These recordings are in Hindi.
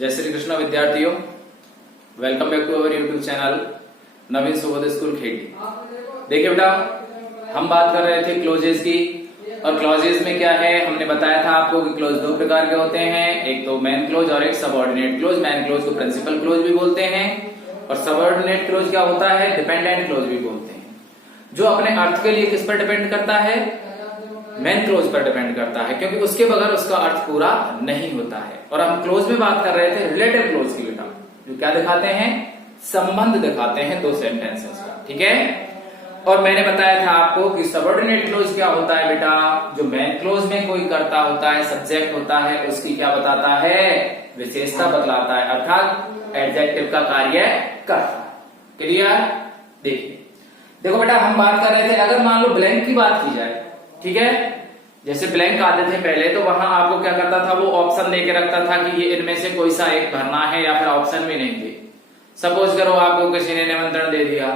जय श्री कृष्ण विद्यार्थियों, welcome back to our YouTube channel Naveen Subodh school Kheri. देखिए बेटा, हम बात कर रहे थे क्लोजेस की, और क्लोजेस में क्या है हमने बताया था आपको कि क्लोज दो प्रकार के होते हैं, एक तो मेन क्लोज और एक सबऑर्डिनेट क्लोज। मेन क्लोज को प्रिंसिपल क्लोज भी बोलते हैं और सबऑर्डिनेट क्लोज क्या होता है, डिपेंडेंट क्लोज भी बोलते हैं, जो अपने अर्थ के लिए किस पर डिपेंड करता है, मेन क्लोज पर डिपेंड करता है, क्योंकि उसके बगैर उसका अर्थ पूरा नहीं होता है। और हम क्लोज में बात कर रहे थे रिलेटिव क्लोज की बेटा, जो क्या दिखाते हैं, संबंध दिखाते हैं दो सेंटेंसेस का, ठीक है। और मैंने बताया था आपको कि सबऑर्डिनेट क्लोज क्या होता है बेटा, जो मेन क्लोज में कोई कर्ता होता है, सब्जेक्ट होता है, उसकी क्या बताता है, विशेषता बतलाता है, अर्थात एडजेक्टिव का कार्य करता है। क्लियर? देखो बेटा, हम बात कर रहे थे, अगर मान लो ब्लैंक की बात की जाए, ठीक है, जैसे ब्लैंक आते थे पहले, तो वहां आपको क्या करता था, वो ऑप्शन देके रखता था कि ये इनमें से कोई सा एक भरना है, या फिर ऑप्शन भी नहीं थे। सपोज करो आपको किसी ने निमंत्रण दे दिया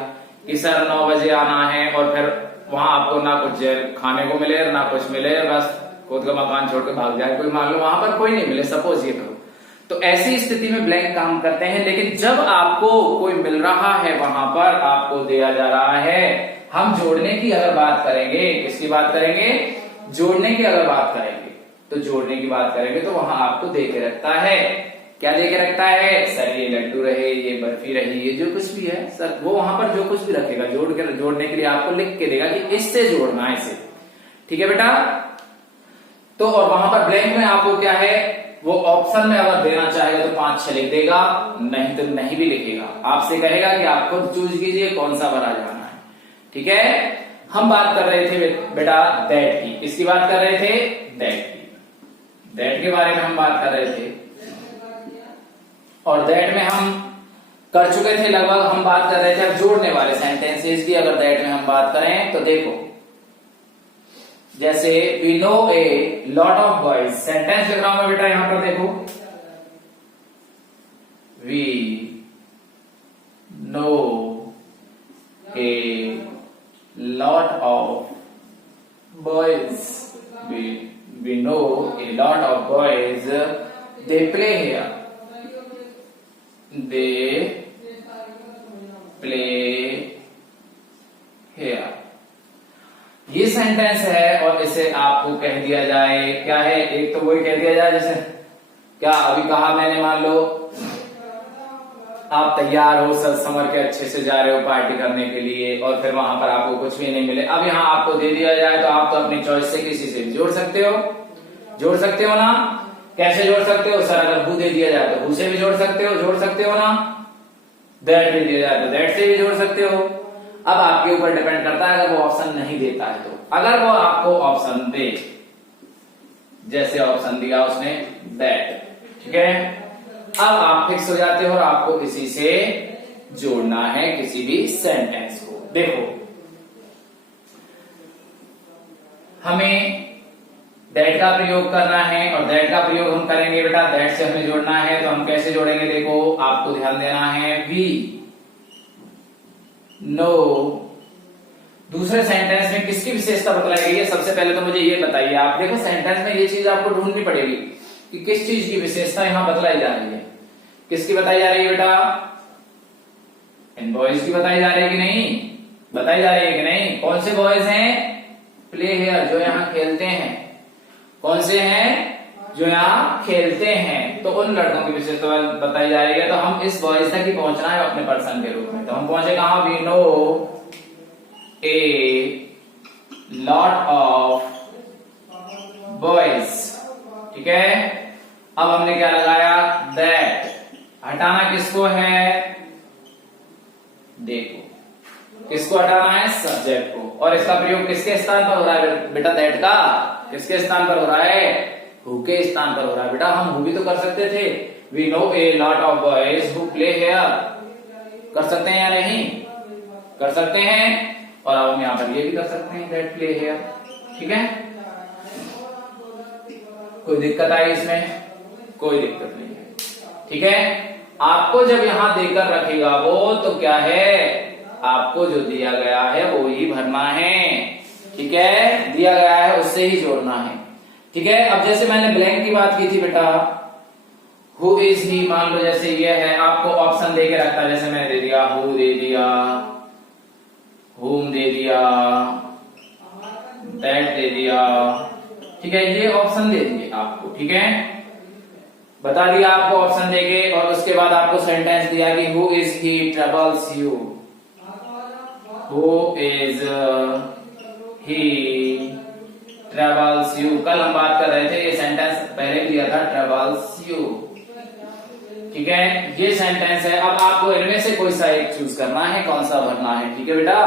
कि सर 9 बजे आना है, और फिर वहां आपको ना कुछ खाने को मिले ना कुछ मिले, बस खुद का मकान छोड़ के भाग जाए कोई, मान लो वहां पर कोई नहीं मिले, सपोज ये करो, तो ऐसी स्थिति में ब्लैंक काम करते हैं। लेकिन जब आपको कोई मिल रहा है, वहां पर आपको दिया जा रहा है, हम जोड़ने की अगर बात करेंगे, किसकी बात करेंगे, जोड़ने की अगर बात करेंगे, तो जोड़ने की बात करेंगे तो वहां आपको दे के रखता है, क्या दे के रखता है, सर ये लड्डू रहे, ये बर्फी रही, ये जो कुछ भी है सर, वो वहां पर जो कुछ भी रखेगा जोड़ने के लिए आपको लिख के देगा कि इससे जोड़ना है इसे, ठीक है बेटा। तो और वहां पर ब्लैंक में आपको क्या है, वो ऑप्शन में अगर देना चाहेगा तो 5-6 लिख देगा, नहीं तो नहीं भी लिखेगा, आपसे कहेगा कि आप खुद चूज कीजिए कौन सा भरा जाना है, ठीक है। हम बात कर रहे थे बेटा दैट की, किसकी बात कर रहे थे, दैट की, दैट के बारे में हम बात कर रहे थे, और दैट में हम कर चुके थे लगभग। हम बात कर रहे थे अब जोड़ने वाले सेंटेंसेस की, अगर दैट में हम बात करें तो देखो, जैसे we know a lot of boys, sentence लिख रहा हूं मैं बेटा यहां पर, देखो we know a lot of boys, we know a lot of boys, they play here, they play here. ये सेंटेंस है, और इसे आपको कह दिया जाए क्या है, एक तो वही कह दिया जाए, जैसे क्या अभी कहा मैंने, मान लो आप तैयार हो, सज समर के अच्छे से जा रहे हो पार्टी करने के लिए, और फिर वहां पर आपको कुछ भी नहीं मिले, अब यहाँ आपको दे दिया जाए, तो आप तो अपनी चॉइस से किसी से भी जोड़ सकते हो, जोड़ सकते हो ना। कैसे जोड़ सकते हो सर, अगर हु दे दिया जाए तो हु से भी जोड़ सकते हो ना, दैट दे दिया जाए तो दैट से भी जोड़ सकते हो। अब आपके ऊपर डिपेंड करता है, अगर वो ऑप्शन नहीं देता है तो, अगर वो आपको ऑप्शन दे, जैसे ऑप्शन दिया उसने दैट, ठीक है, अब आप फिक्स हो जाते हो और आपको किसी से जोड़ना है, किसी भी सेंटेंस को। देखो हमें दैट का प्रयोग करना है, और दैट का प्रयोग हम करेंगे बेटा, दैट से हमें जोड़ना है, तो हम कैसे जोड़ेंगे, देखो आपको ध्यान देना है, वी नो, दूसरे सेंटेंस में किसकी विशेषता बतलाई गई है, सबसे पहले तो मुझे ये बताइए आप। देखो सेंटेंस में ये चीज आपको ढूंढनी पड़ेगी कि किस चीज की विशेषता यहां बतलाई जा रही है, किसकी बताई जा रही है बेटा, इन बॉयज की बताई जा रही है कि नहीं, बताई जा रही है कि नहीं। कौन से बॉयज हैं, प्ले हियर, जो यहाँ खेलते हैं, कौन से हैं, जो यहाँ खेलते हैं, तो उन लड़कों की विशेषता बताई जा रही है। तो हम इस बॉयज तक ही पहुंचना है अपने पर्सन के रूप में, तो हम पहुंचे कहां, we know a lot of boys, ठीक है। अब हमने क्या लगाया, दैट, हटाना किसको है, देखो किसको हटाना है, सब्जेक्ट को, और इसका प्रयोग किसके स्थान पर हो रहा है बेटा, दैट का किसके स्थान पर हो रहा है, हु के स्थान पर हो रहा है बेटा। हम हु भी तो कर सकते थे, we know a lot of boys who play here, कर सकते हैं या नहीं, कर सकते हैं। और अब हम यहां पर ये भी कर सकते हैं, दैट प्ले हियर, ठीक है। कोई दिक्कत आई इसमें, कोई दिक्कत नहीं है, ठीक है। आपको जब यहां देकर रखेगा वो, तो क्या है, आपको जो दिया गया है वो ही भरना है, ठीक है, दिया गया है उससे ही जोड़ना है, ठीक है। अब जैसे मैंने ब्लैंक की बात की थी बेटा, हु इज ही, मान लो जैसे ये है, आपको ऑप्शन दे के रखता है, जैसे मैंने दे दिया हु दे दिया, हुम दे दिया, दैट दे दिया, ठीक है, ये ऑप्शन दे दिए आपको, ठीक है, बता दिया आपको ऑप्शन देके, और उसके बाद आपको सेंटेंस दिया कि who is he troubles you, who is he troubles you. कल हम बात कर रहे थे, ये सेंटेंस पहले दिया था, ट्रबल्स यू, ठीक है, ये सेंटेंस है। अब आपको इनमें से कोई सा एक चूज करना है, कौन सा भरना है, ठीक है बेटा।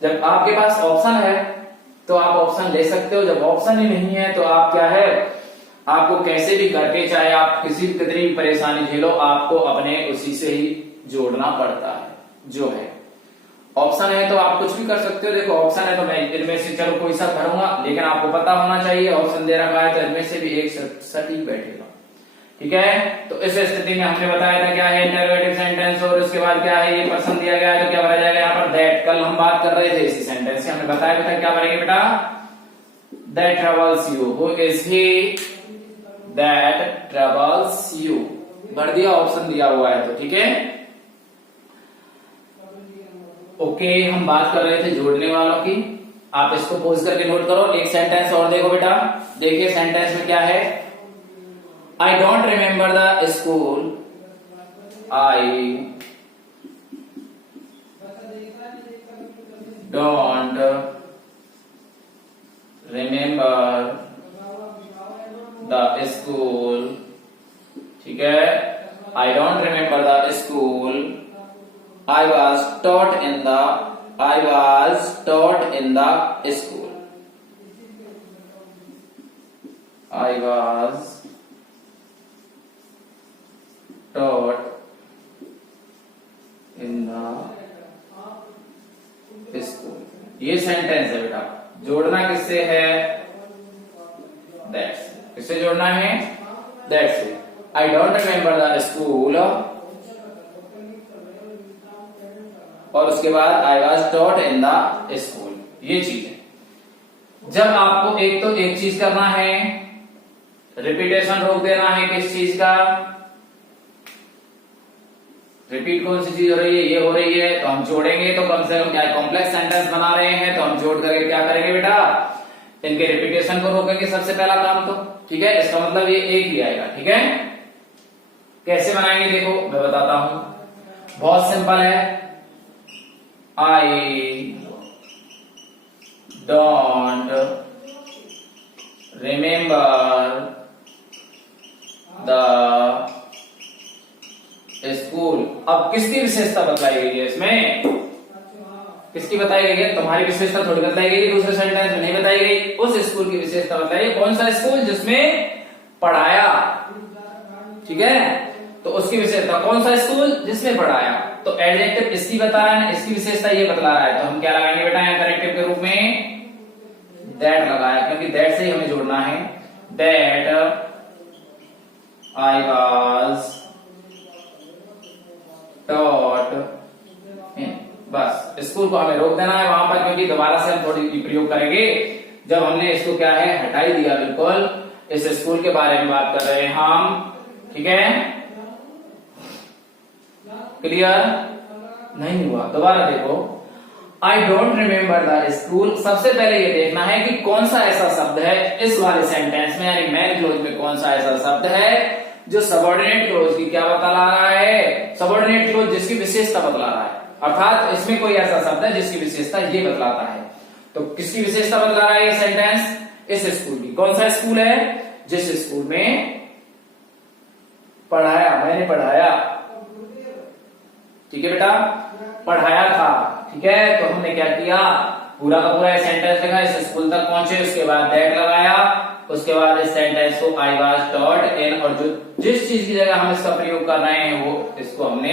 जब आपके पास ऑप्शन है तो आप ऑप्शन ले सकते हो, जब ऑप्शन ही नहीं है तो आप क्या है, आपको कैसे भी करके, चाहे आप किसी कितनी भी परेशानी झेलो, आपको अपने उसी से ही जोड़ना पड़ता है जो है। ऑप्शन है तो आप कुछ भी कर सकते हो, देखो ऑप्शन है तो मैं इनमें से चलो कोई सा भरूंगा, लेकिन आपको पता होना चाहिए ऑप्शन दे रखा है तो इनमें से भी एक सटीक बैठेगा, ठीक है। तो इस स्थिति में हमने बताया था क्या है, इंटरोगेटिव सेंटेंस, और उसके बाद क्या है, ये पर्सन दिया गया है तो क्या भरा जाएगा यहाँ पर, दैट। कल हम बात कर रहे थे इसी सेंटेंस से, हमने बताया था क्या भरेंगे बेटा, that troubles you, who is he that troubles you, भर दिया, ऑप्शन दिया हुआ है तो, ठीक है। ओके, हम बात कर रहे थे जोड़ने वालों की, आप इसको पोज करके नोट करो। एक सेंटेंस और देखो बेटा, देखिए सेंटेंस में क्या है, I don't remember the school, I don't remember the school, ठीक है, I don't remember the school, I was taught in the school. I was taught in the school. ये सेंटेंस है बेटा, जोड़ना किससे है, दैट से। किससे जोड़ना है, दैट से। I don't remember the school, और उसके बाद I was taught in the school, ये चीज है। जब आपको एक तो एक चीज करना है, रिपीटेशन रोक देना है, किस चीज का, रिपीट कौन सी चीज हो रही है, ये हो रही है, तो हम जोड़ेंगे, तो कम से कम क्या कॉम्प्लेक्स सेंटेंस बना रहे हैं तो हम जोड़ करके क्या करेंगे बेटा, इनके रिपीटेशन को रोकेंगे, सबसे पहला काम तो, ठीक है। इसका मतलब ये एक ही आएगा, ठीक है। कैसे बनाएंगे देखो मैं बताता हूं, बहुत सिंपल है। I don't remember the school। अब किसकी विशेषता बताई गई है इसमें, किसकी बताई गई है, तुम्हारी विशेषता थोड़ी बताई गई है, दूसरे सेंटेंस में नहीं बताई गई, उस स्कूल की विशेषता बताइए, कौन सा स्कूल जिसमें पढ़ाया, ठीक है, तो उसकी विशेषता, कौन सा स्कूल जिसमें पढ़ाया, तो एडजेक्टिव इसकी बता रहा है, इसकी विशेषता ये बतला रहा है, तो हम क्या लगाएंगे बेटा यहाँ करेक्टिव के रूप में, दैट लगाया, क्योंकि दैट से ही हमें जोड़ना है, that I was taught in, बस स्कूल को हमें रोक देना है वहां पर, क्योंकि दोबारा से हम थोड़ी प्रयोग करेंगे, जब हमने इसको क्या है हटाई दिया, बिल्कुल इस स्कूल के बारे में बात कर रहे हैं हम, ठीक है, क्लियर नहीं हुआ, दोबारा देखो, I don't remember the school, सबसे पहले ये देखना है कि कौन सा ऐसा शब्द है इस वाले सेंटेंस में, यानी मेन क्लोज में कौन सा ऐसा शब्द है जो सबऑर्डिनेट क्लोज की क्या बता रहा है, सबऑर्डिनेट क्लोज जिसकी विशेषता बतला रहा है, अर्थात इसमें कोई ऐसा शब्द है जिसकी विशेषता ये बतलाता है। तो किसकी विशेषता बतला रहा है ये सेंटेंस, इस स्कूल की। कौन सा स्कूल है, जिस स्कूल में पढ़ाया, मैंने पढ़ाया, ठीक है बेटा, पढ़ाया था, ठीक है। तो हमने क्या किया, पूरा का पूरा सेंटेंस लिखा, इस स्कूल तक पहुंचे, उसके बाद दैट लगाया, उसके बाद इस सेंटेंस को आई वाज टॉट इन, और जो जिस चीज की जगह हम इसका प्रयोग कर रहे हैं वो इसको हमने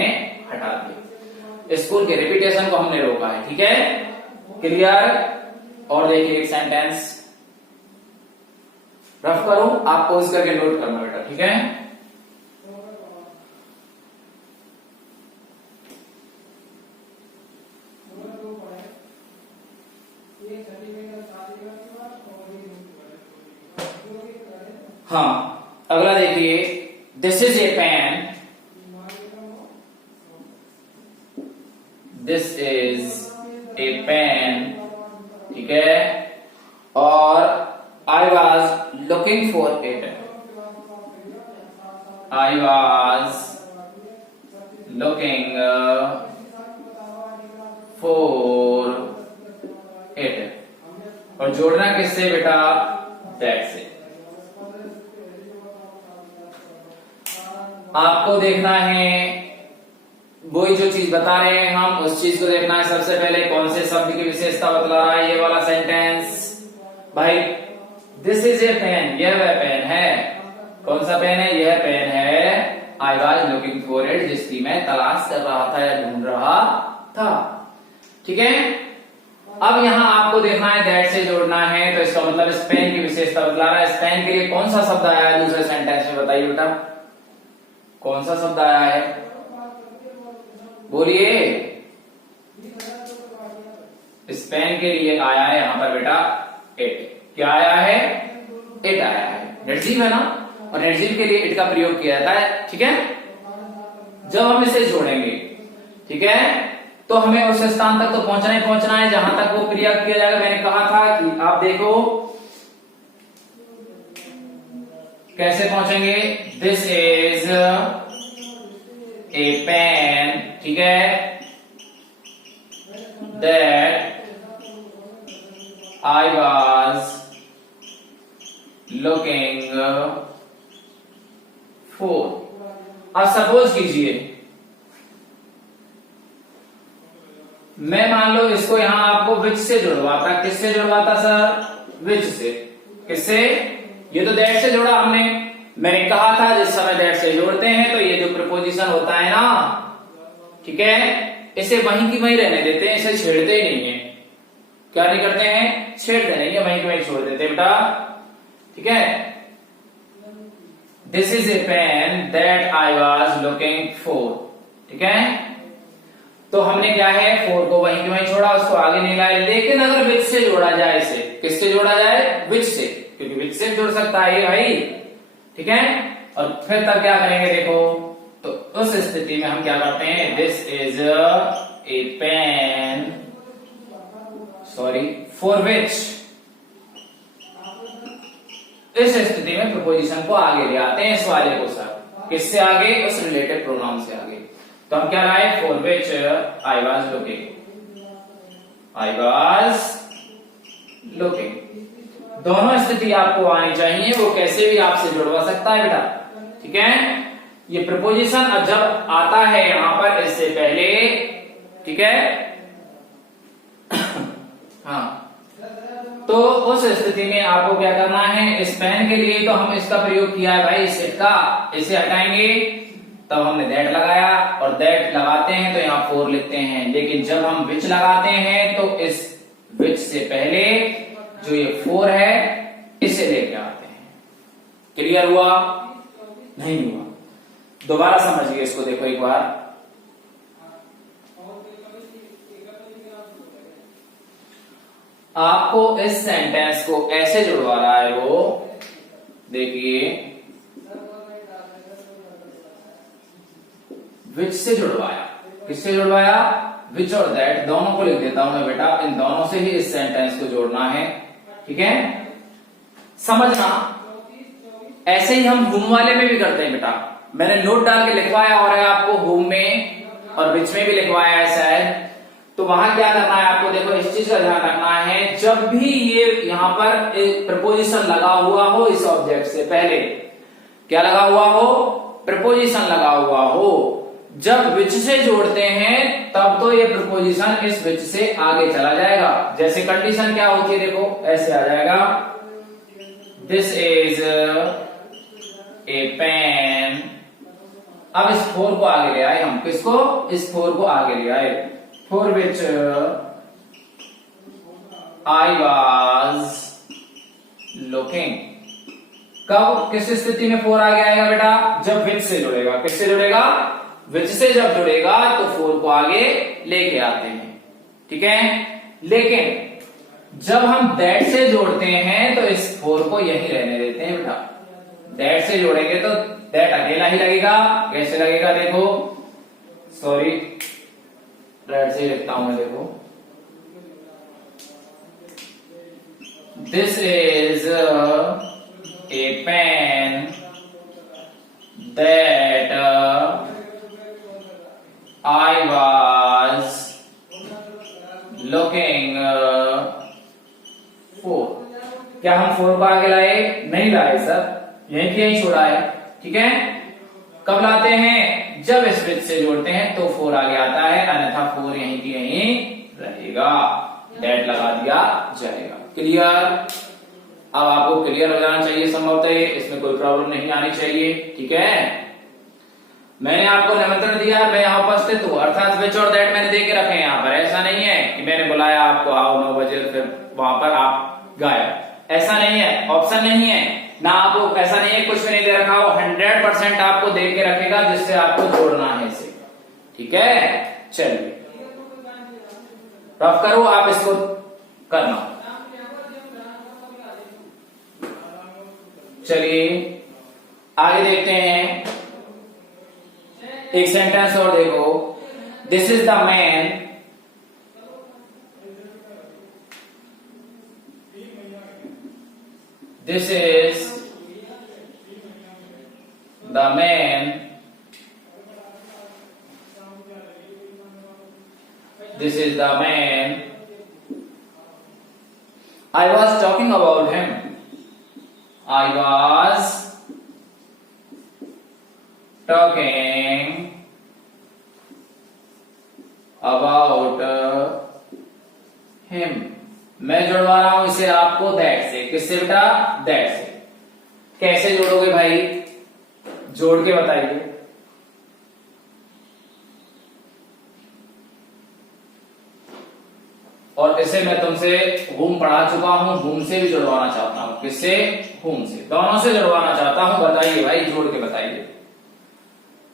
हटा दिया, स्कूल के रिपीटेशन को हमने रोका है, ठीक है, क्लियर। और देखिए एक सेंटेंस रफ करो, आप पोज करके नोट करना बेटा, ठीक है। हाँ, अगला देखिए, this is a pen, this is a pen, ठीक है, और I was looking for it, I was looking for it, और जोड़ना किससे बेटा, दैट से। आपको देखना है वही जो चीज बता रहे हैं हम, उस चीज को देखना है। सबसे पहले कौन से शब्द की विशेषता बतला रहा है ये वाला सेंटेंस, भाई दिस इज ए पेन, यह वह पेन है। कौन सा पेन है, यह पेन है। आई वॉज लुकिंग फॉर इट, जिसकी मैं तलाश कर रहा था या ढूंढ रहा था, ठीक है। अब यहां आपको देखना है दैट से जोड़ना है, तो इसका मतलब इस पेन की विशेषता बतला रहा है। इस पेन के लिए कौन सा शब्द आया है दूसरे सेंटेंस में, बताइए बेटा, कौन सा शब्द आया है, बोलिए। इस पेन के लिए आया है यहां पर बेटा इट। क्या आया है, इट आया है। निर्जीव है ना, और निर्जीव के लिए इट का प्रयोग किया जाता है, ठीक है। जब हम इसे जोड़ेंगे, ठीक है, तो हमें उस स्थान तक तो पहुंचना ही पहुंचना है जहां तक वो क्रिया किया जाएगा। मैंने कहा था कि आप देखो कैसे पहुंचेंगे, दिस इज ए पेन, ठीक है, that I was looking for. अब सपोज कीजिए मैं मान लो इसको यहां आपको विच से जुड़वाता, किससे जुड़वाता सर, विच से। किससे, ये तो दैट से जोड़ा हमने। मैंने कहा था जिस समय दैट से जोड़ते हैं तो ये जो प्रीपोजिशन होता है ना, ठीक है, इसे वहीं की वहीं रहने देते हैं, इसे छेड़ते ही नहीं है। क्या नहीं करते हैं, छेड़ते नहीं है, वहीं की वहीं छोड़ देते हैं बेटा, ठीक है। This is a pen that I was looking for, ठीक है। तो हमने क्या है, फोर को वहीं की वहीं छोड़ा, उसको आगे नहीं लाए। लेकिन अगर विच से जोड़ा जाए, इसे किससे जोड़ा जाए, विच से, क्योंकि विच से जोड़ सकता है ये भाई, ठीक है। और फिर तब क्या करेंगे देखो, तो उस स्थिति में हम क्या करते हैं, this is a pen, sorry, for which. इस स्थिति में प्रपोजिशन को आगे ले आते हैं, इस वाले को सर, किससे आगे, उस रिलेटेड प्रोनाउन से आगे। तो हम क्या लाए, for which I was looking, I was looking. दोनों स्थिति आपको आनी चाहिए, वो कैसे भी आपसे जुड़वा सकता है बेटा, ठीक है। ये प्रपोजिशन जब आता है यहां पर इससे पहले, ठीक है, हाँ, तो उस स्थिति में आपको क्या करना है, इस पेन के लिए तो हम इसका प्रयोग किया है भाई, इस का, इसे हटाएंगे, तब हमने दैट लगाया, और दैट लगाते हैं तो यहाँ फोर लिखते हैं। लेकिन जब हम विच लगाते हैं तो इस विच से पहले जो ये फोर है इसे लेके आते हैं। क्लियर हुआ, नहीं हुआ, दोबारा समझिए इसको, देखो एक बार। आपको इस सेंटेंस को ऐसे जुड़वा रहा है वो, देखिए, विच से जुड़वाया, किससे जुड़वाया, विच और दैट, दोनों को लिख देता हूं मैं बेटा। इन दोनों से ही इस सेंटेंस को जोड़ना है, ठीक है। समझना, ऐसे ही हम होम वाले में भी करते हैं बेटा। मैंने नोट डाल के लिखवाया और है आपको होम में, और विच में भी लिखवाया है शायद। तो वहां क्या करना है आपको, देखो इस चीज का ध्यान रखना है, जब भी ये यहां पर एक प्रपोजिशन लगा हुआ हो इस ऑब्जेक्ट से पहले, क्या लगा हुआ हो, प्रपोजिशन लगा हुआ हो, जब विच से जोड़ते हैं तब तो ये प्रपोजिशन इस विच से आगे चला जाएगा। जैसे कंडीशन क्या होती है, देखो ऐसे आ जाएगा, दिस इज ए पेन। अब इस फोर को आगे ले आए हम, किसको, इस फोर को आगे ले आए, for which I was looking. कब, किस स्थिति में फोर आगे आएगा बेटा, जब विच से जुड़ेगा, किससे जुड़ेगा, विच से जब जुड़ेगा तो फोर को आगे लेके आते हैं, ठीक है। लेकिन जब हम दैट से जोड़ते हैं तो इस फोर को यहीं रहने देते हैं बेटा। दैट से जोड़ेंगे तो दैट अकेला ही लगेगा। कैसे लगेगा देखो, सॉरी रेड से लिखता हूं मैं, देखो this is a pen that I was looking for. क्या हम फोर को आगे लाए? नहीं लाए सर, यहीं की यहीं छोड़ा है। ठीक है, कब लाते हैं? जब इस विच से जोड़ते हैं तो फोर आगे आता है, अन्यथा फोर यहीं की यहीं रहेगा। डेट लगा दिया जाएगा। क्लियर? अब आपको क्लियर हो जाना चाहिए संभवतः, इसमें कोई प्रॉब्लम नहीं आनी चाहिए। ठीक है, मैंने आपको निमंत्रण दिया, मैं यहाँ उपस्थित हूँ, अर्थात विच और दैट मैंने दे के रखे हैं यहाँ पर। ऐसा नहीं है कि मैंने बुलाया आपको आओ 9 बजे फिर वहां पर आप गायब, ऐसा नहीं है। ऑप्शन नहीं है ना, आपको ऐसा नहीं है, कुछ भी नहीं दे रखा हो। 100% आपको दे के रखेगा जिससे आपको जोड़ना है इसे। ठीक है, चलिए रफ करो आप, इसको करना। चलिए आगे देखते हैं, एक सेंटेंस और देखो। This is the man This is the man. This is the man. I was talking about him. I was talking about him. मैं जुड़वा रहा हूं इसे आपको दैट से। किससे बेटा? दैट से। कैसे जोड़ोगे भाई? जोड़ के बताइए। और इसे मैं तुमसे हुम पढ़ा चुका हूं, हुम से भी जुड़वाना चाहता हूं। किससे? हुम से। दोनों से जुड़वाना चाहता हूं। बताइए भाई, जोड़ के बताइए।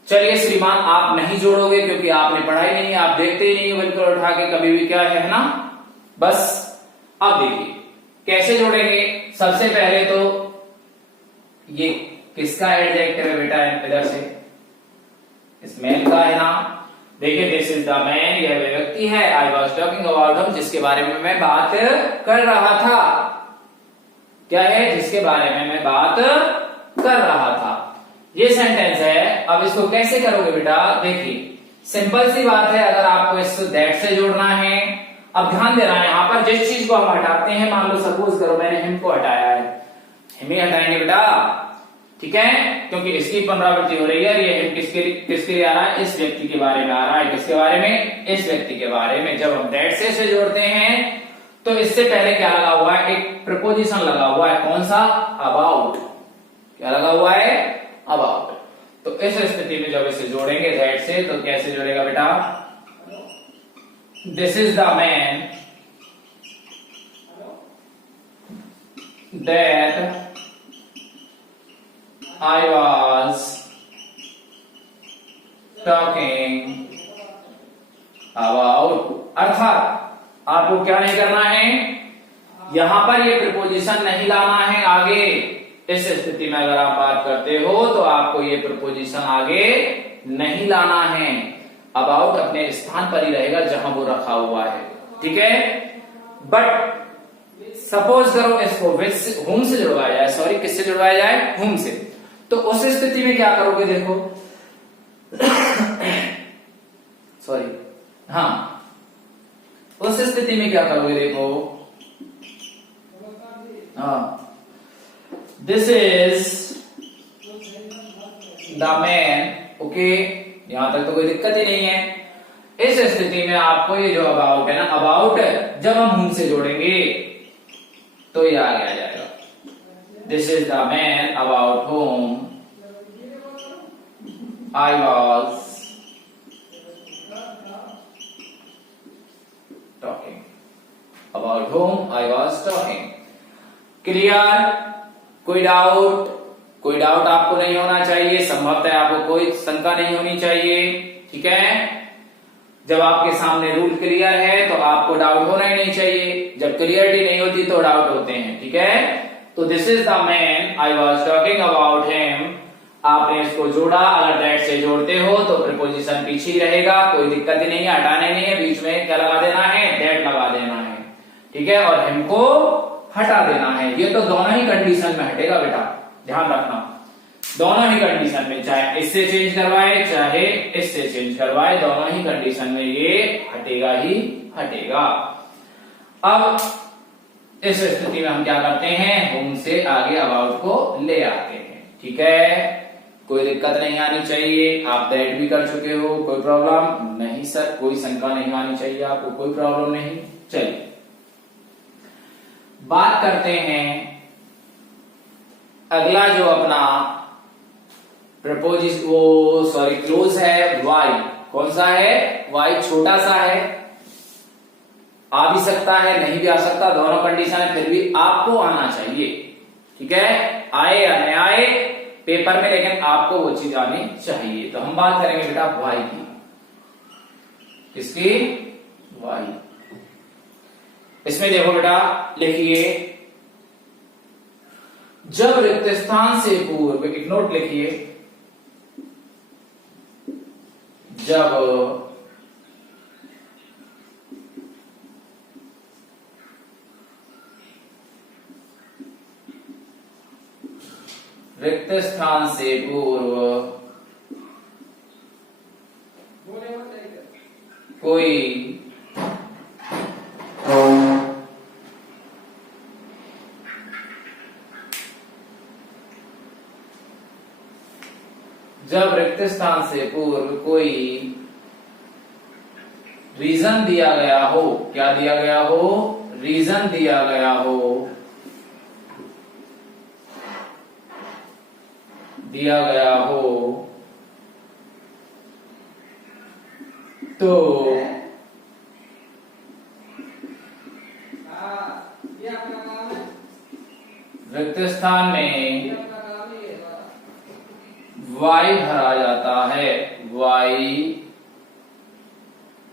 चलिए श्रीमान, आप नहीं जोड़ोगे क्योंकि आपने पढ़ाई नहीं है, आप देखते ही नहीं हो बिल्कुल उठा के कभी भी, क्या है ना। बस अब देखिए कैसे जोड़ेंगे। सबसे पहले तो ये किसका एडजेक्टिव है बेटा? इधर से इस मैन का है ना। देखिए दिस इज द मैन, यह व्यक्ति है। I was talking about him, जिसके बारे में मैं बात कर रहा था। क्या है? जिसके बारे में मैं बात कर रहा था। ये सेंटेंस है। अब इसको कैसे करोगे बेटा? देखिए सिंपल सी बात है, अगर आपको इसको दैट से जोड़ना है। अब ध्यान देना है, यहाँ पर जिस चीज को हम हटाते हैं, मान लो सपोज करो मैंने हिम को हटाया है, हिम ही हटाएंगे बेटा। ठीक है, क्योंकि इसकी पुनरावृत्ति हो रही है। ये हिम किसके लिए आ रहा है? इस व्यक्ति के बारे में आ रहा है। किसके बारे में? इस व्यक्ति के बारे में। जब हम दैट से जोड़ते हैं तो इससे पहले क्या लगा हुआ है? एक प्रपोजिशन लगा हुआ है। कौन सा? अबाउट। क्या लगा हुआ है? अबाउट। तो इस स्थिति में जब इसे जोड़ेंगे दैट से, तो कैसे जोड़ेगा बेटा? This is the man that I was talking about। अर्थात आपको क्या नहीं करना है, यहां पर ये प्रिपोजिशन नहीं लाना है आगे। इस स्थिति में अगर आप बात करते हो तो आपको ये प्रिपोजिशन आगे नहीं लाना है। अबाउट अपने स्थान पर ही रहेगा जहां वो रखा हुआ है। ठीक है, बट सपोज करो इसको हुम से जुड़वाया जाए, सॉरी किससे जुड़वाया जाए? हुम से। तो उस स्थिति में क्या करोगे? देखो सॉरी, हाँ, उस स्थिति में क्या करोगे? देखो, हाँ, this is the man. Okay, यहां तक तो कोई दिक्कत ही नहीं है। इस स्थिति में आपको ये जो अबाउट है ना, अबाउट जब हम हुम से जोड़ेंगे तो ये आगे आ जाएगा। This is the man about home I was talking. About home I was talking. Clear? कोई डाउट? कोई डाउट आपको नहीं होना चाहिए। संभवतः आपको कोई शंका नहीं होनी चाहिए। ठीक है, जब आपके सामने रूल क्लियर है तो आपको डाउट होना ही नहीं चाहिए। जब क्लियरिटी नहीं होती तो डाउट होते हैं। ठीक है, तो this is the man I was talking about him आपने इसको जोड़ा, अगर दैट से जोड़ते हो तो प्रीपोजिशन पीछे ही रहेगा, कोई दिक्कत ही नहीं है, हटाने नहीं है, बीच में क्या लगा देना है, दैट लगा देना है, ठीक है। और हिम को हटा देना है। ये तो दोनों ही कंडीशन में हटेगा बेटा, ध्यान रखना, दोनों ही कंडीशन में, चाहे इससे चेंज करवाए चाहे इससे चेंज करवाए, दोनों ही कंडीशन में ये हटेगा ही हटेगा। अब इस स्थिति में हम क्या करते हैं, होम से आगे अबाउट को ले आते हैं, ठीक है। कोई दिक्कत नहीं आनी चाहिए, आप दैट भी कर चुके हो, कोई प्रॉब्लम नहीं सर, कोई शंका नहीं आनी चाहिए आपको, कोई प्रॉब्लम नहीं। चलिए बात करते हैं अगला जो अपना प्रपोजिस वो सॉरी क्लोज है, वाई। कौन सा है, वाई छोटा सा है, आ भी सकता है नहीं भी आ सकता, दोनों कंडीशन है, फिर भी आपको आना चाहिए, ठीक है। आए या नहीं आए पेपर में, लेकिन आपको वो चीज आनी चाहिए। तो हम बात करेंगे बेटा वाई की, किसकी, वाई। इसमें देखो बेटा, लिखिए जब रिक्त स्थान से पूर्व, एक नोट लिखिए, जब रिक्त स्थान से पूर्व कोई जब रिक्त स्थान से पूर्व कोई रीजन दिया गया हो, क्या दिया गया हो, रीजन दिया गया हो, दिया गया हो, तो रिक्त स्थान में वाई भरा जाता है, वाई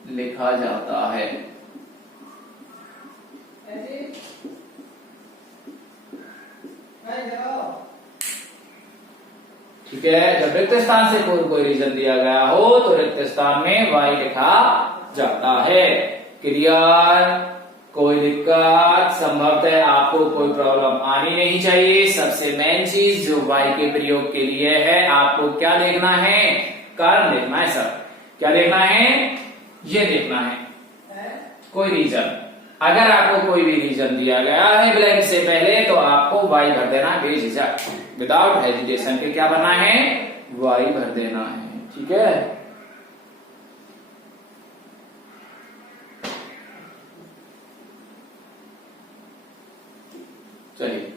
लिखा जाता है, ठीक है। जब रिक्त स्थान से पूर्व कोई रीजन दिया गया हो तो रिक्त स्थान में वाई लिखा जाता है। क्लियर, कोई दिक्कत, संभवतः आपको कोई प्रॉब्लम आनी नहीं चाहिए। सबसे मेन चीज जो वाई के प्रयोग के लिए है, आपको क्या देखना है, कारण देखना है सर। क्या देखना है, ये देखना है कोई रीजन। अगर आपको कोई भी रीजन दिया गया है ब्लैंक से पहले, तो आपको वाई भर देना बेझिझक, विदाउट हेजिटेशन के क्या करना है, वाई भर देना है, ठीक है। चलिए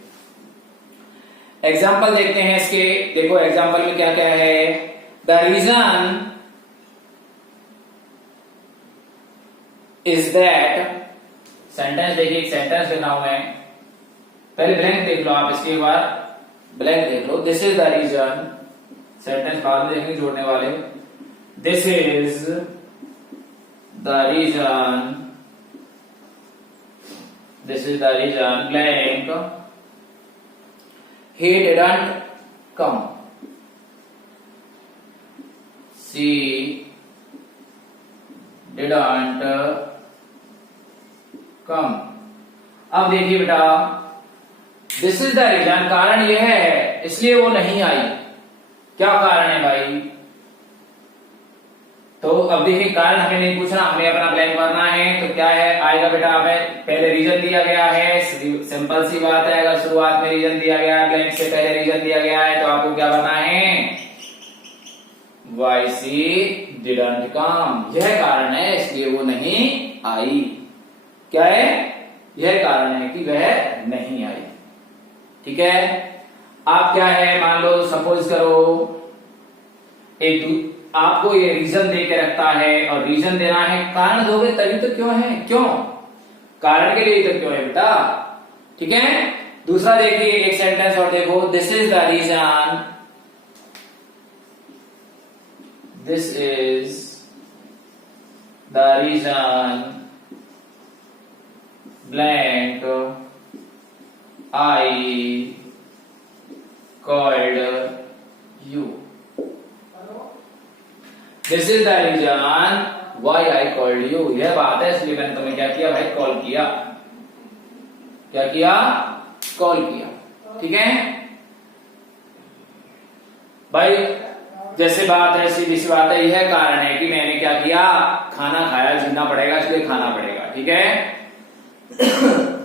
एग्जाम्पल देखते हैं इसके। देखो एग्जाम्पल में क्या क्या है, the reason is that, sentence देखिए, एक सेंटेंस लिखा हुआ है, पहले ब्लैंक देख लो आप, इसके बाद ब्लैंक देख लो। This is the reason, sentence बाद में देखेंगे जोड़ने वाले। This is the reason, this is the reason blank he didn't come, she didn't come। अब देखिए बेटा, दिस इज द रीजन, कारण यह है इसलिए वो नहीं आई। क्या कारण है भाई, तो अब देखिए कारण हमें नहीं पूछना, हमें अपना ब्लैंक भरना है। तो क्या है आएगा बेटा, हमें पहले रीजन दिया गया है, सिंपल सी बात है, अगर शुरुआत में रीजन दिया गया है, ब्लैंक से पहले रीजन दिया गया है, तो आपको क्या भरना है, वाई सी डिडंट कम। यह कारण है इसलिए वो नहीं आई। क्या है, यह कारण है कि वह नहीं आई, ठीक है। आप क्या है, मान लो सपोज करो एक आपको ये रीजन दे के रखता है, और रीजन देना है, कारण दोगे तभी तो क्यों है, क्यों, कारण के लिए तो क्यों है बेटा, ठीक है। दूसरा देखिए एक सेंटेंस और देखो, this is the reason, this is the reason blank I called you. This is the reason why I called you. यह बात है इसलिए मैंने तुम्हें क्या किया भाई, कॉल किया. क्या किया? कॉल किया. ठीक है भाई, जैसे बात है सीधी सी बात है, यह कारण है कि मैंने क्या किया, खाना खाया, जीना पड़ेगा इसलिए खाना पड़ेगा. ठीक है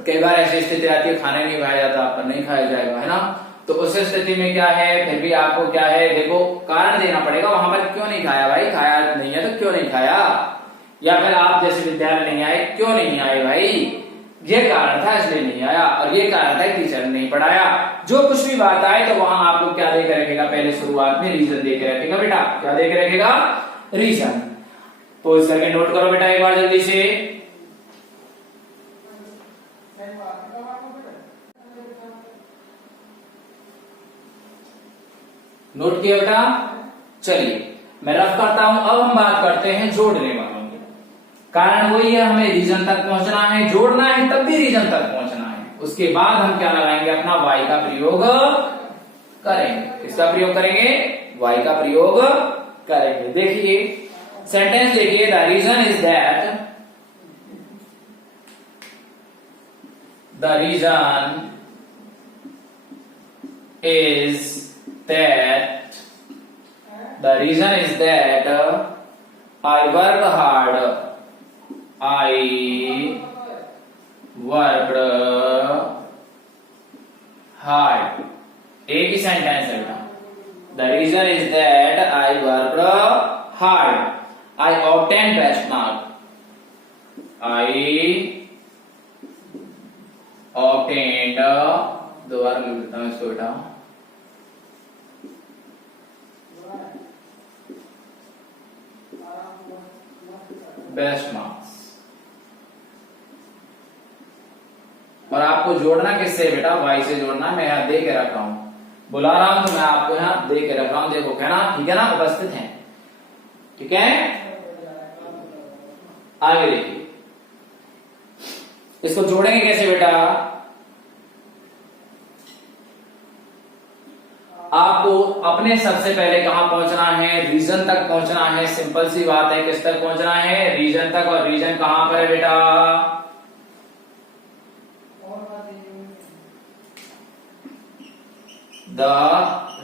कई बार ऐसी स्थिति आती है खाना नहीं खाया जाता, पर नहीं खाया जाएगा, है ना. तो उस स्थिति में क्या है, फिर भी आपको क्या है, देखो कारण देना पड़ेगा. वहां पर क्यों नहीं खाया भाई, खाया नहीं है तो क्यों नहीं खाया, या फिर आप जैसे विद्यालय नहीं आए, क्यों नहीं आए भाई, ये कारण था इसलिए नहीं आया, और ये कारण था टीचर ने नहीं पढ़ाया. जो कुछ भी बात आए तो वहां आपको क्या दे के रखेगा, पहले शुरुआत में रीजन दे के रखेगा बेटा. क्या दे के रखेगा, रीजन. तो इस करके नोट करो बेटा एक बार जल्दी से. नोट किया बेटा. चलिए मैं रफ करता हूं. अब हम बात करते हैं जोड़ने वालों की. कारण वही है, हमें रीजन तक पहुंचना है, जोड़ना है तब भी रीजन तक पहुंचना है. उसके बाद हम क्या लगाएंगे, अपना वाई का प्रयोग करेंगे. किसका प्रयोग करेंगे, वाई का प्रयोग करेंगे. देखिए सेंटेंस देखिए, the reason is that, the reason is that, the reason is that I worked hard, I worked hard. एक ही सेंटेंस है बेटा. The reason is that I worked hard, I obtained best mark, I obtained, दोबारा लिख देता हूं इसको बेटा. Best marks. और आपको जोड़ना किससे बेटा, वाई से जोड़ना. मैं यहां दे के रखा हूं, बुला रहा हूं तो मैं आपको यहां दे के रख रहा हूं. देखो कहना, ठीक है ना, उपस्थित है. ठीक है, आगे देखिए इसको जोड़ेंगे कैसे बेटा. आपको अपने सबसे पहले कहां पहुंचना है, रीजन तक पहुंचना है. सिंपल सी बात है, किस तक पहुंचना है, रीजन तक. और रीजन कहां पर है बेटा, द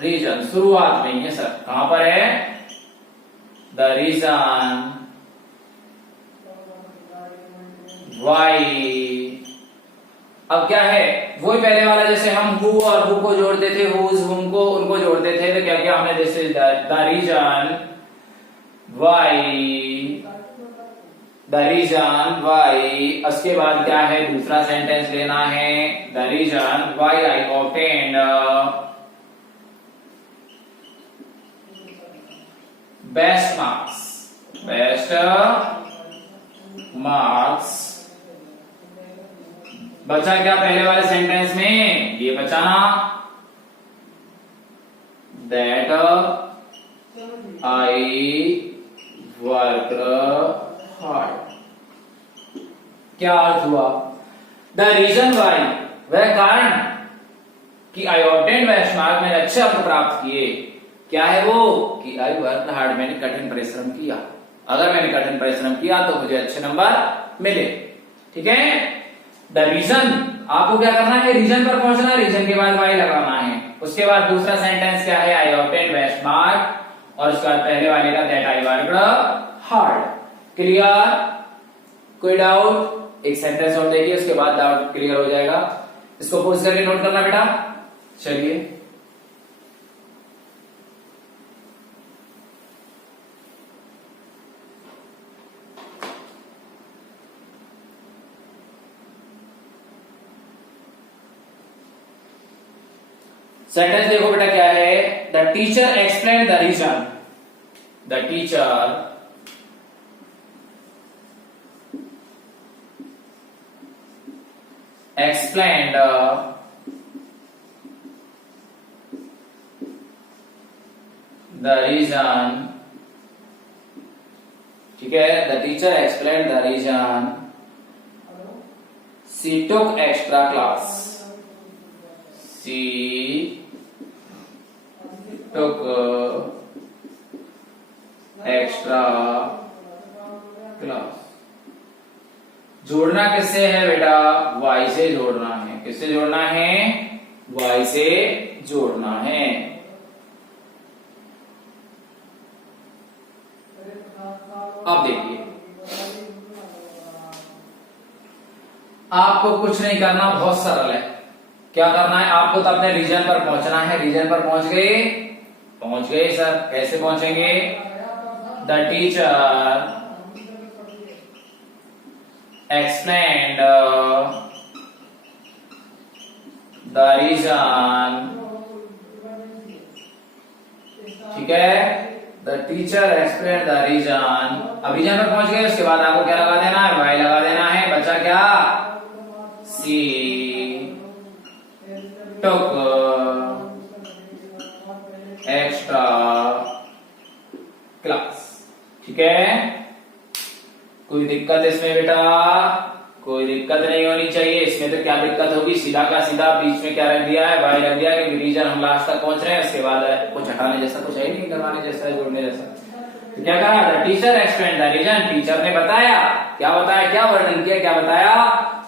रीजन शुरुआत में ही है सर. कहां पर है, द रीजन वाई. अब क्या है, वही पहले वाला, जैसे हम हु और हु को जोड़ते थे, हुज हुम को, उनको जोड़ते थे, तो क्या किया हमने, जैसे the reason why, the reason why. उसके बाद क्या है, दूसरा सेंटेंस लेना है, the reason why I obtained best marks, best marks. बचा क्या पहले वाले सेंटेंस में, ये बचाना, दैट आई वर्क हार्ड. क्या अर्थ हुआ, द रीजन वाई, वह कारण कि आई ऑब्टेन्ड बेस्ट मार्क, मैंने अच्छे अंक प्राप्त किए. क्या है वो, कि आई वर्क हार्ड, मैंने कठिन परिश्रम किया. अगर मैंने कठिन परिश्रम किया तो मुझे अच्छे नंबर मिले. ठीक है, द रीजन, आपको क्या करना है, रीजन पर पहुंचना, रीजन के बाद वाई लगाना है. उसके बाद दूसरा सेंटेंस क्या है, आई ऑब्टेन्ड बेस्ट मार्क, और उसके बाद पहले वाले का that I worked hard. Clear, कोई डाउट, एक सेंटेंस और देखिए, उसके बाद डाउट क्लियर हो जाएगा. इसको पोज करके नोट करना बेटा. चलिए सेंटेंस देखो बेटा क्या है, the teacher explain the reason, the teacher explained the reason. ठीक है, the teacher explained the reason. She took extra class. She took extra class। जोड़ना किससे है बेटा? y से जोड़ना है। किससे जोड़ना है? y से जोड़ना है। अब देखिए, आपको कुछ नहीं करना, बहुत सरल है। क्या करना है आपको? तो अपने रीजन पर पहुंचना है। रीजन पर पहुंच गए? पहुंच गए सर। कैसे पहुंचेंगे? The teacher explained the reason। ठीक है, the teacher explain the reason. अब रीजन पर पहुंच गए, उसके बाद आपको क्या लगा देना है? वाई लगा देना है। बच्चा क्या? सी टुक एक्स्ट्रा क्लास। ठीक है, कोई दिक्कत इसमें बेटा? कोई दिक्कत नहीं होनी चाहिए। इसमें तो क्या दिक्कत होगी? सीधा का सीधा बीच में क्या रख दिया है? वाई रख दिया, क्योंकि रीजन हम लास्ट तक पहुंच रहे हैं। उसके बाद कुछ हटाने जैसा कुछ है ही नहीं, लगाने जैसा, जोड़ने जैसा। तो क्या कहा? The teacher explain the reason. Teacher ने बताया, क्या बताया, क्या वर्णन किया, क्या बताया?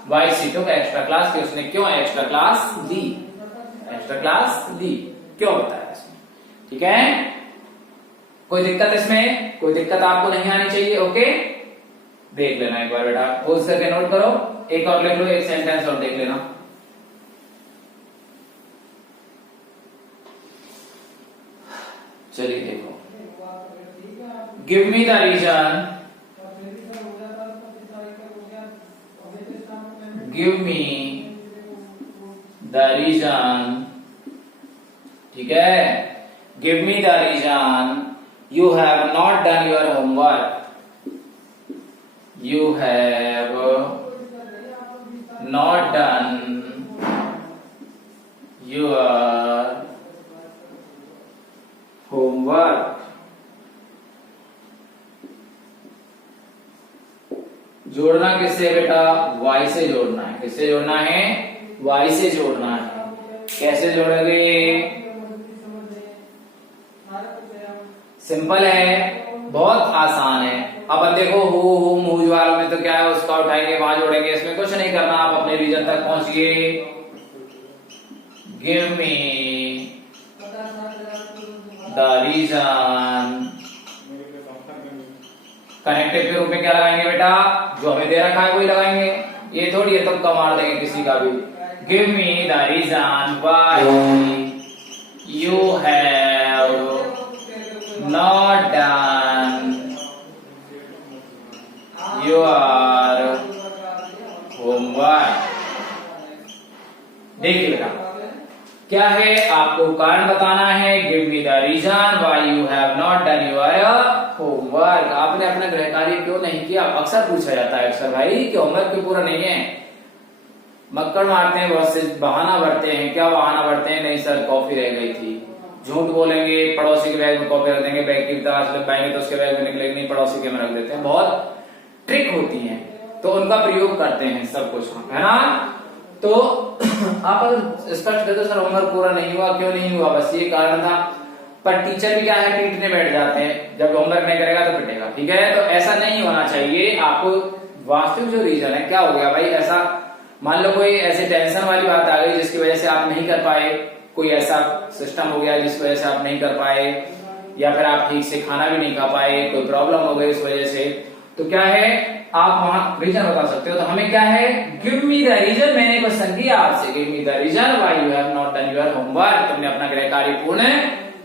Why she took extra class, कि उसने क्यों एक्स्ट्रा क्लास ली। एक्स्ट्रा क्लास ली क्यों बताया इसमें। ठीक है, कोई दिक्कत इसमें? कोई दिक्कत आपको नहीं आनी चाहिए। ओके, देख लेना एक बार बेटा, पोज करके नोट करो। एक और लिख लो, एक सेंटेंस और देख लेना। चलिए देखो, give me the reason. Give me the reason. ठीक है, give me the reason you have not done your homework. You have not done your homework। जोड़ना किससे बेटा? y से जोड़ना है। किससे जोड़ना है? y से जोड़ना है। कैसे जोड़ोगे? सिंपल है, बहुत आसान है। अब देखो, हुम हुज वालों में तो क्या है, उसका उठाएंगे, वहां जोड़ेंगे। इसमें कुछ नहीं करना, आप अपने रीजन तक पहुंचिए। Give me the reason. Connective के रूप में क्या लगाएंगे बेटा? जो हमें दे रखा है वही लगाएंगे। ये थोड़ी है तुक्का मार देंगे किसी का भी। Give me the reason why you have not done your homework. देखिए बेटा, क्या है, आपको कारण बताना है। Give me the reason why you have not done your homework. आपने अपना गृह कार्य क्यों नहीं किया? अक्सर पूछा जाता है अक्सर, भाई कि होमवर्क क्यों पूरा नहीं है। मक्कड़ मारते हैं बहुत से, बहाना भरते हैं। क्या बहाना भरते हैं? नहीं सर, कॉफी रह गई थी। झूठ बोलेंगे, पड़ोसी के बैग में कॉपी रख देंगे, बैग की तलाश लग पाएंगे तो उसके बैग में निकलेगी नहीं, पड़ोसी के में रख देते हैं। बहुत ट्रिक होती है, तो उनका प्रयोग करते हैं सब कुछ, है ना। तो आप अगर स्पष्ट कर दो सर होमवर्क पूरा नहीं हुआ, क्यों नहीं हुआ, बस ये कारण था। पर टीचर भी क्या है, पीटने बैठ जाते हैं। जब होमवर्क नहीं करेगा तो पिटेगा। ठीक है, तो ऐसा नहीं होना चाहिए। आपको वास्तविक जो रीजन है, क्या हो गया भाई, ऐसा मान लो कोई ऐसे टेंशन वाली बात आ गई जिसकी वजह से आप नहीं कर पाए, कोई ऐसा सिस्टम हो गया जिसकी वजह से आप नहीं कर पाए, या फिर आप ठीक से खाना भी नहीं खा पाए, कोई प्रॉब्लम हो गई इस वजह से, तो क्या है, आप वहां रीजन बता सकते हो। तो हमें क्या है, गिव मी द रीजन। मैंने क्वेश्चन किया आपसे, give me the reason why you have not done your homework. तुमने अपना गृह कार्य पूर्ण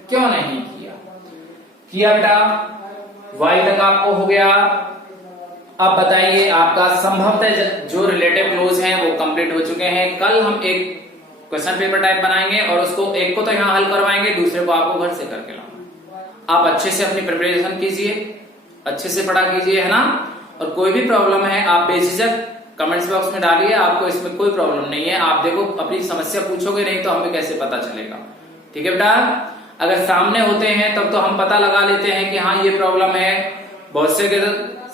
क्यों नहीं किया बेटा। वाई तक आपको हो गया। अब बताइए, आपका संभवतः जो रिलेटिव क्लोज हैं वो कंप्लीट हो चुके हैं। कल हम एक क्वेश्चन पेपर टाइप बनाएंगे और उसको एक को तो यहाँ हल करवाएंगे, दूसरे को आपको घर से करके लाना। आप अच्छे से अपनी प्रिपरेशन कीजिए, अच्छे से पढ़ा कीजिए, है ना। और कोई भी प्रॉब्लम है आप बेझिझक कमेंट्स बॉक्स में डालिए, आपको इसमें कोई प्रॉब्लम नहीं है। आप देखो, अपनी समस्या पूछोगे नहीं तो हमें कैसे पता चलेगा। ठीक है बेटा, अगर सामने होते हैं तब तो हम पता लगा लेते हैं कि हाँ ये प्रॉब्लम है। बहुत से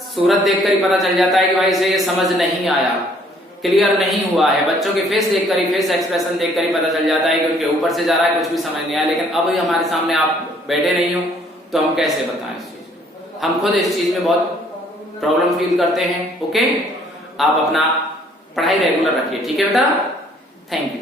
सूरत देखकर ही पता चल जाता है कि भाई से ये समझ नहीं आया, क्लियर नहीं हुआ है। बच्चों के फेस देखकर ही, फेस एक्सप्रेशन देखकर ही पता चल जाता है कि उनके ऊपर से जा रहा है, कुछ भी समझ नहीं आया। लेकिन अब हमारे सामने आप बैठे नहीं हो तो हम कैसे बताएं इस चीज को। हम खुद इस चीज में बहुत प्रॉब्लम फील करते हैं। ओके, आप अपना पढ़ाई रेगुलर रखिए, ठीक है बेटा। Thank you.